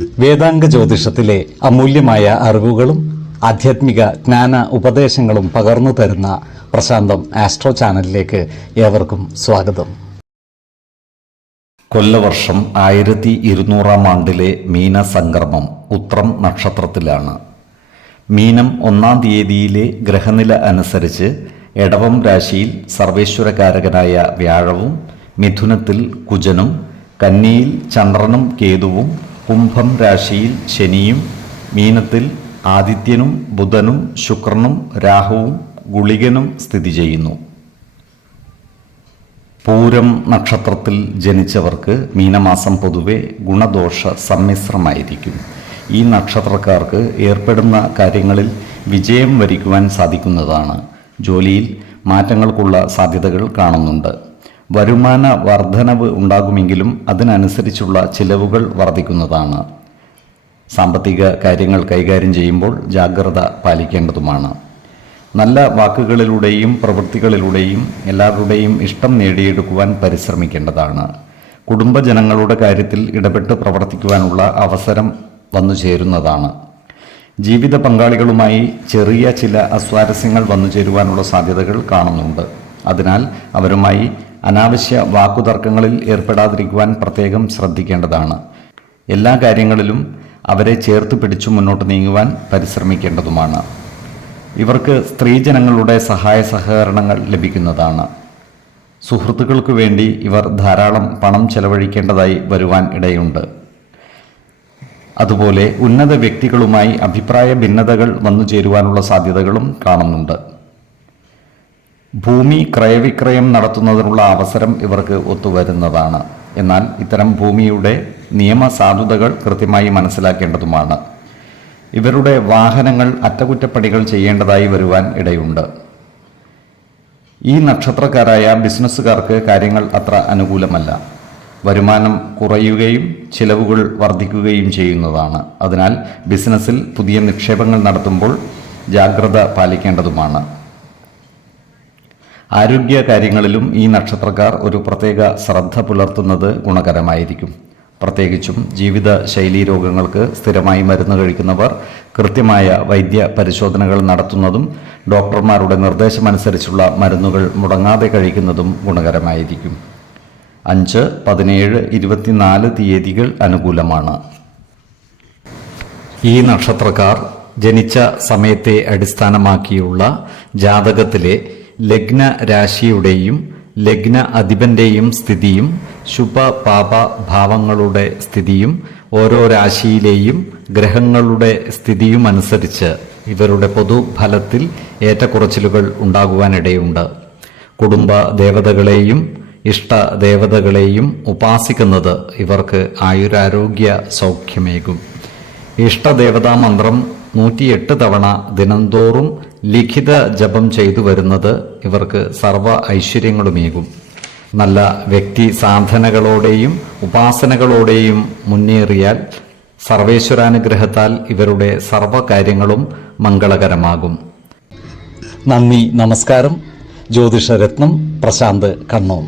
വേദാംഗ ജ്യോതിഷത്തിലെ അമൂല്യമായ അറിവുകളും ആധ്യാത്മിക ജ്ഞാന ഉപദേശങ്ങളും പകർന്നു തരുന്ന പ്രശാന്തം ആസ്ട്രോ ചാനലിലേക്ക് ഏവർക്കും സ്വാഗതം. കൊല്ലവർഷം 1200 ആണ്ടിലെ മീനസംക്രമം ഉത്രം നക്ഷത്രത്തിലാണ്. മീനം 1-ാം തീയതിയിലെ ഗ്രഹനില അനുസരിച്ച് എടവം രാശിയിൽ സർവേശ്വരകാരകനായ വ്യാഴവും, മിഥുനത്തിൽ കുജനും, കന്നിയിൽ ചന്ദ്രനും കേതുവും, കുംഭം രാശിയിൽ ശനിയും, മീനത്തിൽ ആദിത്യനും ബുധനും ശുക്രനും രാഹുവും ഗുളികനും സ്ഥിതി ചെയ്യുന്നു. പൂരം നക്ഷത്രത്തിൽ ജനിച്ചവർക്ക് മീനമാസം പൊതുവെ ഗുണദോഷ സമ്മിശ്രമായിരിക്കും. ഈ നക്ഷത്രക്കാർക്ക് ഏർപ്പെടുന്ന കാര്യങ്ങളിൽ വിജയം വരിക്കുവാൻ സാധിക്കുന്നതാണ്. ജോലിയിൽ മാറ്റങ്ങൾക്കുള്ള സാധ്യതകൾ കാണുന്നുണ്ട്. വരുമാന വർധനവ് ഉണ്ടാകുമെങ്കിലും അതിനനുസരിച്ചുള്ള ചിലവുകൾ വർദ്ധിക്കുന്നതാണ്. സാമ്പത്തിക കാര്യങ്ങൾ കൈകാര്യം ചെയ്യുമ്പോൾ ജാഗ്രത പാലിക്കേണ്ടതുമാണ്. നല്ല വാക്കുകളിലൂടെയും പ്രവൃത്തികളിലൂടെയും എല്ലാവരുടെയും ഇഷ്ടം നേടിയെടുക്കുവാൻ പരിശ്രമിക്കേണ്ടതാണ്. കുടുംബജനങ്ങളുടെ കാര്യത്തിൽ ഇടപെട്ട് പ്രവർത്തിക്കുവാനുള്ള അവസരം വന്നു ചേരുന്നതാണ്. ജീവിത പങ്കാളികളുമായി ചെറിയ ചില അസ്വാരസ്യങ്ങൾ വന്നു ചേരുവാനുള്ള സാധ്യതകൾ കാണുന്നുണ്ട്. അതിനാൽ അവരുമായി അനാവശ്യ വാക്കുതർക്കങ്ങളിൽ ഏർപ്പെടാതിരിക്കുവാൻ പ്രത്യേകം ശ്രദ്ധിക്കേണ്ടതാണ്. എല്ലാ കാര്യങ്ങളിലും അവരെ ചേർത്ത് പിടിച്ചു മുന്നോട്ട് നീങ്ങുവാൻ പരിശ്രമിക്കേണ്ടതുമാണ്. ഇവർക്ക് സ്ത്രീജനങ്ങളുടെ സഹായ സഹകരണങ്ങൾ ലഭിക്കുന്നതാണ്. സുഹൃത്തുക്കൾക്ക് വേണ്ടി ഇവർ ധാരാളം പണം ചെലവഴിക്കേണ്ടതായി വരുവാൻ ഇടയുണ്ട്. അതുപോലെ ഉന്നത വ്യക്തികളുമായി അഭിപ്രായ ഭിന്നതകൾ വന്നു ചേരുവാനുള്ള സാധ്യതകളും കാണുന്നുണ്ട്. ഭൂമി ക്രയവിക്രയം നടത്തുന്നതിനുള്ള അവസരം ഇവർക്ക് ഒത്തുവരുന്നതാണ്. എന്നാൽ ഇത്തരം ഭൂമിയുടെ നിയമസാധുതകൾ കൃത്യമായി മനസ്സിലാക്കേണ്ടതുമാണ്. ഇവരുടെ വാഹനങ്ങൾ അറ്റകുറ്റപ്പണികൾ ചെയ്യേണ്ടതായി വരുവാൻ ഇടയുണ്ട്. ഈ നക്ഷത്രക്കാരായ ബിസിനസ്സുകാർക്ക് കാര്യങ്ങൾ അത്ര അനുകൂലമല്ല. വരുമാനം കുറയുകയും ചിലവുകൾ വർദ്ധിക്കുകയും ചെയ്യുന്നതാണ്. അതിനാൽ ബിസിനസ്സിൽ പുതിയ നിക്ഷേപങ്ങൾ നടത്തുമ്പോൾ ജാഗ്രത പാലിക്കേണ്ടതുമാണ്. ആരോഗ്യ കാര്യങ്ങളിലും ഈ നക്ഷത്രക്കാർ ഒരു പ്രത്യേക ശ്രദ്ധ പുലർത്തുന്നത് ഗുണകരമായിരിക്കും. പ്രത്യേകിച്ചും ജീവിത ശൈലീ രോഗങ്ങൾക്ക് സ്ഥിരമായി മരുന്ന് കഴിക്കുന്നവർ കൃത്യമായ വൈദ്യ പരിശോധനകൾ നടത്തുന്നതും ഡോക്ടർമാരുടെ നിർദ്ദേശമനുസരിച്ചുള്ള മരുന്നുകൾ മുടങ്ങാതെ കഴിക്കുന്നതും ഗുണകരമായിരിക്കും. 5, 17, 24 തീയതികൾ അനുകൂലമാണ്. ഈ നക്ഷത്രക്കാർ ജനിച്ച സമയത്തെ അടിസ്ഥാനമാക്കിയുള്ള ജാതകത്തിലെ ലഗ്ന രാശിയുടെയും ലഗ്ന അധിപന്റെയും സ്ഥിതിയും ശുഭ പാപ ഭാവങ്ങളുടെ സ്ഥിതിയും ഓരോ രാശിയിലെയും ഗ്രഹങ്ങളുടെ സ്ഥിതിയും അനുസരിച്ച് ഇവരുടെ പൊതുഫലത്തിൽ ഏറ്റക്കുറച്ചിലുകൾ ഉണ്ടാകുവാനിടയുണ്ട്. കുടുംബ ദേവതകളെയും ഇഷ്ട ദേവതകളെയും ഉപാസിക്കുന്നത് ഇവർക്ക് ആയുരാരോഗ്യ സൗഖ്യമേകും. ഇഷ്ടദേവതാ മന്ത്രം 108 തവണ ദിനംതോറും ലിഖിത ജപം ചെയ്തു വരുന്നത് ഇവർക്ക് സർവ ഐശ്വര്യങ്ങളുമേകും. നല്ല വ്യക്തി സാധനകളോടെയും ഉപാസനകളോടെയും മുന്നേറിയാൽ സർവേശ്വരാനുഗ്രഹത്താൽ ഇവരുടെ സർവകാര്യങ്ങളും മംഗളകരമാകും. നന്ദി, നമസ്കാരം. ജ്യോതിഷരത്നം പ്രശാന്ത് കണ്ണൂർ.